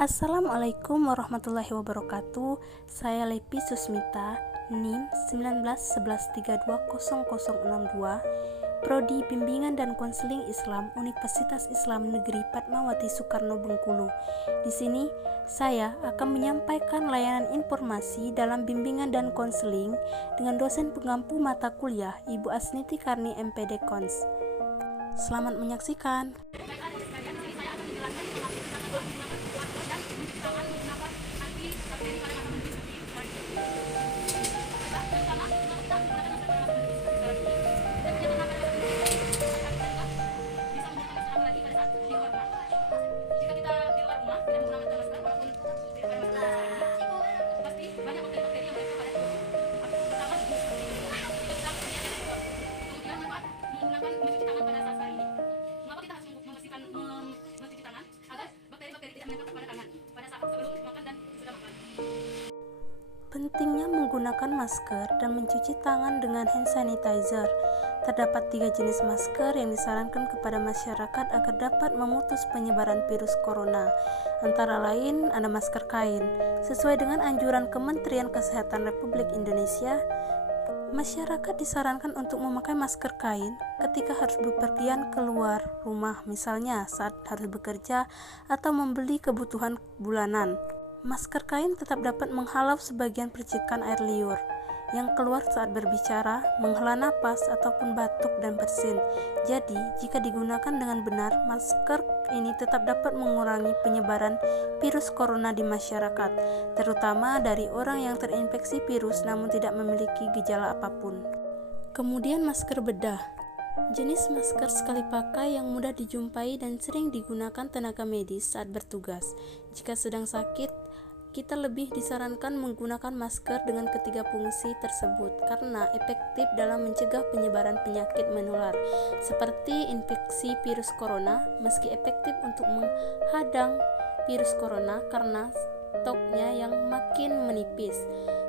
Assalamualaikum warahmatullahi wabarakatuh. Saya Lepi Susmita, NIM 1911320062, Prodi Bimbingan dan Konseling Islam Universitas Islam Negeri Fatmawati Soekarno Bengkulu. Di sini saya akan menyampaikan layanan informasi dalam bimbingan dan konseling dengan dosen pengampu mata kuliah Ibu Asniti Karni MPD Kons. Selamat menyaksikan. Pentingnya menggunakan masker dan mencuci tangan dengan hand sanitizer. Terdapat 3 jenis masker yang disarankan kepada masyarakat agar dapat memutus penyebaran virus corona. Antara lain ada masker kain. Sesuai dengan anjuran Kementerian Kesehatan Republik Indonesia, masyarakat disarankan untuk memakai masker kain ketika harus bepergian keluar rumah, misalnya saat harus bekerja atau membeli kebutuhan bulanan. Masker kain tetap dapat menghalau sebagian percikan air liur yang keluar saat berbicara, menghela napas, ataupun batuk dan bersin. Jadi, jika digunakan dengan benar, masker ini tetap dapat mengurangi penyebaran virus corona di masyarakat, terutama dari orang yang terinfeksi virus namun tidak memiliki gejala apapun. Kemudian masker bedah. Jenis masker sekali pakai yang mudah dijumpai dan sering digunakan tenaga medis saat bertugas. Jika sedang sakit, kita lebih disarankan menggunakan masker dengan ketiga fungsi tersebut karena efektif dalam mencegah penyebaran penyakit menular seperti infeksi virus corona, meski efektif untuk menghadang virus corona karena stoknya yang makin menipis.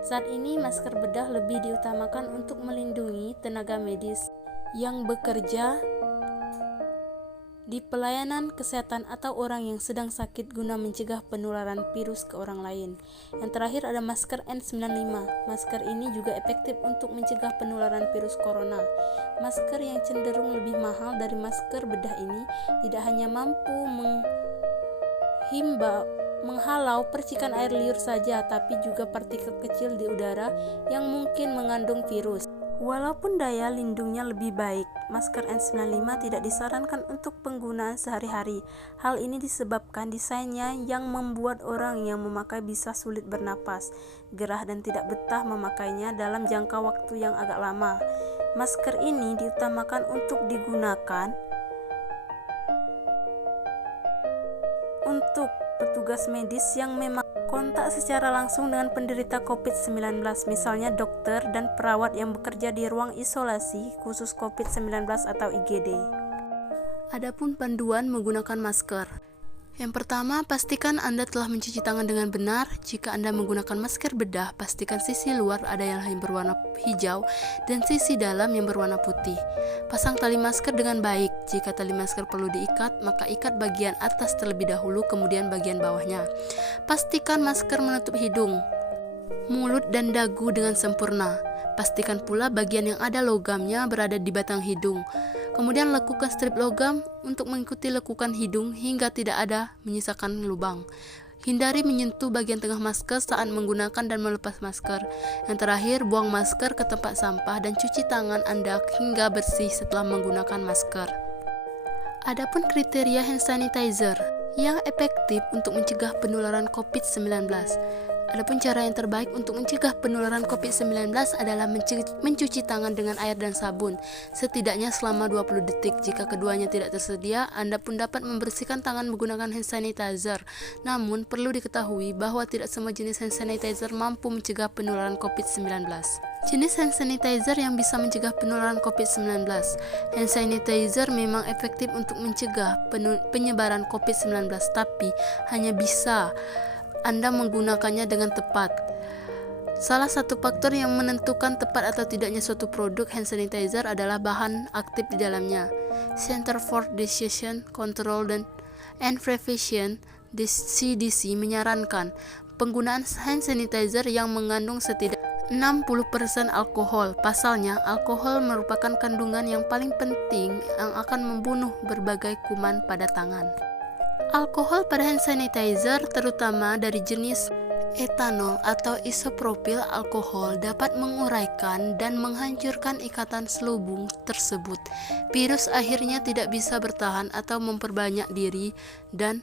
Saat ini masker bedah lebih diutamakan untuk melindungi tenaga medis yang bekerja di pelayanan kesehatan atau orang yang sedang sakit guna mencegah penularan virus ke orang lain. Yang terakhir ada masker N95. Masker ini juga efektif untuk mencegah penularan virus corona. Masker yang cenderung lebih mahal dari masker bedah ini tidak hanya mampu menghalau percikan air liur saja, tapi juga partikel kecil di udara yang mungkin mengandung virus. Walaupun daya lindungnya lebih baik, masker N95 tidak disarankan untuk penggunaan sehari-hari. Hal ini disebabkan desainnya yang membuat orang yang memakai bisa sulit bernapas, gerah dan tidak betah memakainya dalam jangka waktu yang agak lama. Masker ini diutamakan untuk digunakan untuk petugas medis yang memang kontak secara langsung dengan penderita COVID-19, misalnya dokter dan perawat yang bekerja di ruang isolasi khusus COVID-19 atau IGD. Adapun panduan menggunakan masker. Yang pertama, pastikan Anda telah mencuci tangan dengan benar. Jika Anda menggunakan masker bedah, pastikan sisi luar ada yang berwarna hijau dan sisi dalam yang berwarna putih. Pasang tali masker dengan baik. Jika tali masker perlu diikat, maka ikat bagian atas terlebih dahulu, kemudian bagian bawahnya. Pastikan masker menutup hidung, mulut, dan dagu dengan sempurna. Pastikan pula bagian yang ada logamnya berada di batang hidung. Kemudian lakukan strip logam untuk mengikuti lekukan hidung hingga tidak ada menyisakan lubang. Hindari menyentuh bagian tengah masker saat menggunakan dan melepas masker. Yang terakhir, buang masker ke tempat sampah dan cuci tangan Anda hingga bersih setelah menggunakan masker. Adapun kriteria hand sanitizer yang efektif untuk mencegah penularan COVID-19. Adapun cara yang terbaik untuk mencegah penularan COVID-19 adalah mencuci tangan dengan air dan sabun, setidaknya selama 20 detik. Jika keduanya tidak tersedia, Anda pun dapat membersihkan tangan menggunakan hand sanitizer. Namun, perlu diketahui bahwa tidak semua jenis hand sanitizer mampu mencegah penularan COVID-19. Jenis hand sanitizer yang bisa mencegah penularan COVID-19. Hand sanitizer memang efektif untuk mencegah penyebaran COVID-19, tapi hanya bisa Anda menggunakannya dengan tepat. Salah satu faktor yang menentukan tepat atau tidaknya suatu produk hand sanitizer adalah bahan aktif di dalamnya. Center for Disease Control and Prevention CDC menyarankan penggunaan hand sanitizer yang mengandung setidaknya 60% alkohol. Pasalnya, alkohol merupakan kandungan yang paling penting yang akan membunuh berbagai kuman pada tangan. Alkohol pada hand sanitizer, terutama dari jenis etanol atau isopropil alkohol, dapat menguraikan dan menghancurkan ikatan selubung tersebut. Virus akhirnya tidak bisa bertahan atau memperbanyak diri dan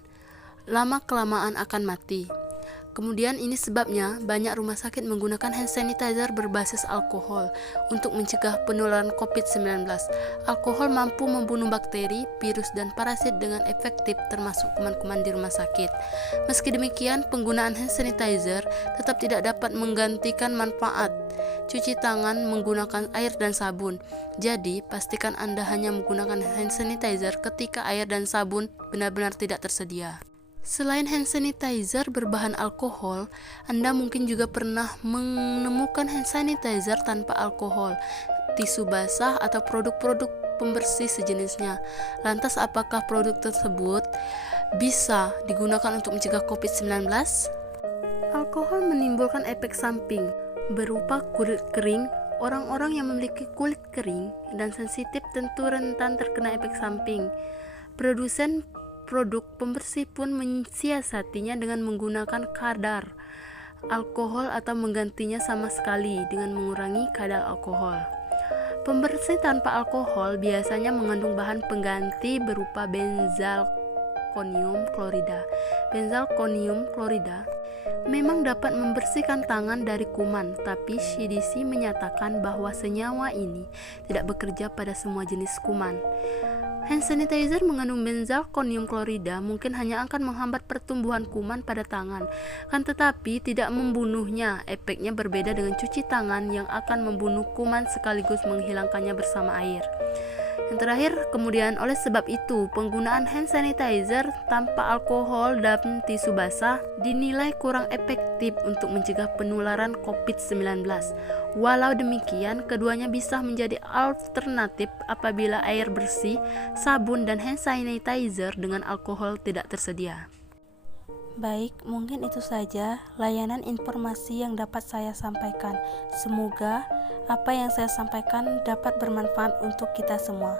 lama-kelamaan akan mati. Kemudian ini sebabnya banyak rumah sakit menggunakan hand sanitizer berbasis alkohol untuk mencegah penularan COVID-19. Alkohol mampu membunuh bakteri, virus, dan parasit dengan efektif termasuk kuman-kuman di rumah sakit. Meski demikian, penggunaan hand sanitizer tetap tidak dapat menggantikan manfaat cuci tangan menggunakan air dan sabun. Jadi, pastikan Anda hanya menggunakan hand sanitizer ketika air dan sabun benar-benar tidak tersedia. Selain hand sanitizer berbahan alkohol, Anda mungkin juga pernah menemukan hand sanitizer tanpa alkohol, tisu basah, atau produk-produk pembersih sejenisnya. Lantas, apakah produk tersebut bisa digunakan untuk mencegah COVID-19? Alkohol menimbulkan efek samping berupa kulit kering. Orang-orang yang memiliki kulit kering dan sensitif tentu rentan terkena efek samping. Produsen produk pembersih pun mensiasatinya dengan menggunakan kadar alkohol atau menggantinya sama sekali dengan mengurangi kadar alkohol. Pembersih tanpa alkohol biasanya mengandung bahan pengganti berupa benzalkonium klorida. Benzalkonium klorida memang dapat membersihkan tangan dari kuman, tapi CDC menyatakan bahwa senyawa ini tidak bekerja pada semua jenis kuman. Hand sanitizer mengandung benzalkonium klorida mungkin hanya akan menghambat pertumbuhan kuman pada tangan, kan tetapi tidak membunuhnya. Efeknya berbeda dengan cuci tangan yang akan membunuh kuman sekaligus menghilangkannya bersama air. Yang terakhir, kemudian oleh sebab itu, penggunaan hand sanitizer tanpa alkohol dan tisu basah dinilai kurang efektif untuk mencegah penularan COVID-19. Walau demikian, keduanya bisa menjadi alternatif apabila air bersih, sabun, dan hand sanitizer dengan alkohol tidak tersedia. Baik, mungkin itu saja layanan informasi yang dapat saya sampaikan. Semoga apa yang saya sampaikan dapat bermanfaat untuk kita semua.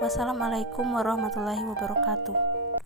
Wassalamualaikum warahmatullahi wabarakatuh.